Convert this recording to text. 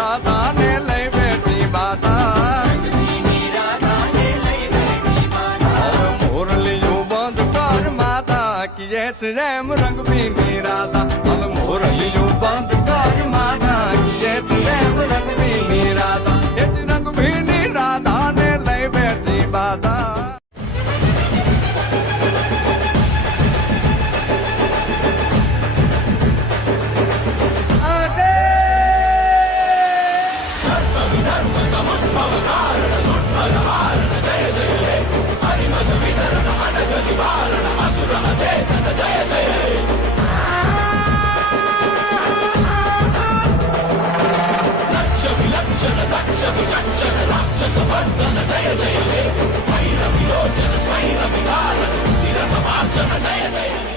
રાધાને લઈ બેઠી બાધા મોરલીયું બંધ કર માતા કીએ છે એમ રંગભીની રાધા હવે મોરલીયું બંધ કર માતા કીએ છે એમ રંગભીની રાધા એ જ રંગભીની રાધાને લઈ બેઠી બાધા జయ జయ హే వైర విలోచన స్వైర విధారణ నిరసమార్జన జయ జయ